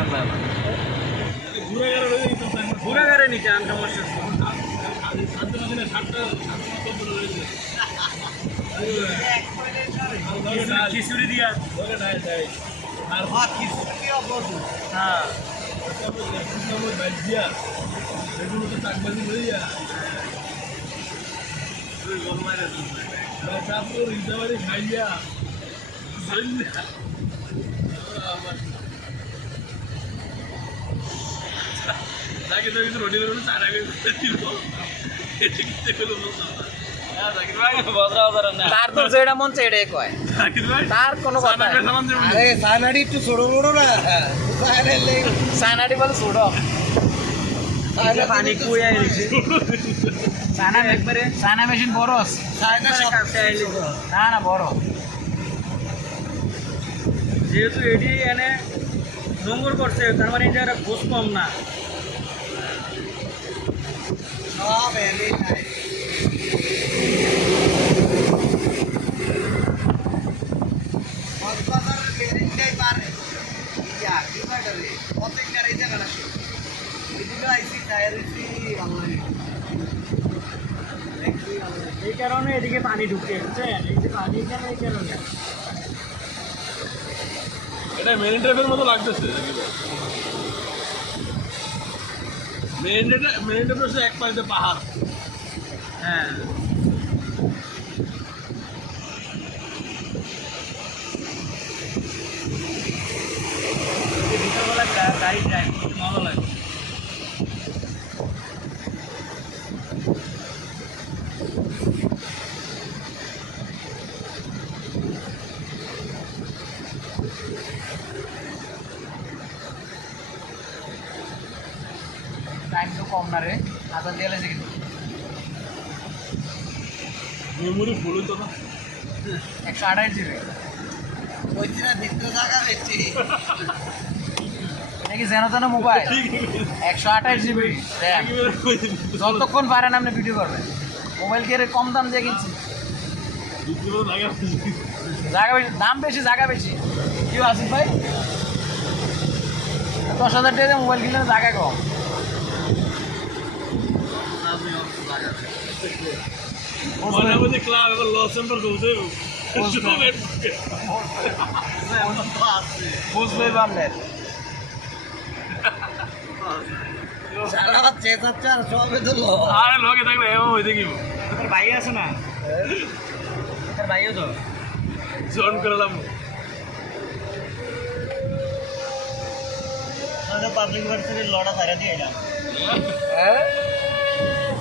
দরকার না ঘুরে ঘুরে নিচে আন সমস্যা খিচুড়ি দিয়া আর খিচুড়ি কি অবস্থা হ্যাঁ এগুলো তো চাকবাজি লইয়া তারপর ইন্টারবাড়ি খাইয়া তাকে তো কিন্তু রোডি বেরোনো চার আগে ছিল তার তো যেটা মন চাই এটাই কয় তার কোনো কথা আরে সানাডি একটু ছোট বড় না সানাডি বলে ছোট পানি কুয়া এসেছে সানা একবারে সানা মেশিন বড় আছে না না বড় যেহেতু এটি এনে নোংর করছে তার মানে এটা ঘুষ কম না সব এনে নাই কক্সবাজারের মেরিনটাই পারে ইয়া কি বাটারে কতই গাড়ি জায়গা না এদিকে আইসি টায়ার হইছি এই কারণে এদিকে পানি ঢুকে বুঝছেন এই যে পানি কেন এই কারণে এটা মেরিন ড্রাইভের মতো লাগতেছে মেরিন ড্রাইভ হচ্ছে এক পাশে পাহাড় হ্যাঁ বিকালবেলা গাড়ি ড্রাইভ খুব ভালো লাগে টাইম তো কম না রে আদা দিয়ে লাগছে কিন্তু মেমোরি ফুল হইতো না 128 জিবি ওইটা ভিতরে জায়গা বেশি নাকি যেন তেন মোবাইল 128 জিবি র্যাম যতক্ষণ পারেন আপনি ভিডিও করবেন মোবাইল কি কম দাম দিয়ে কিনছি জায়গা বেশি দাম বেশি জায়গা বেশি কি আসিফ ভাই 10,000 টাকা দিয়ে মোবাইল কিনলে জায়গা কম বুঝতেই পারলেন সারা রাত চেঁচাচ্ছে আর সবে তো আরে লোকে থাকলে এও হইতে কি তোর ভাই আছে না তোর ভাইও তো জয়েন করলাম পাবলিক ভার্সিটির লড়া ছাড়া দিয়ে এলাম হ্যাঁ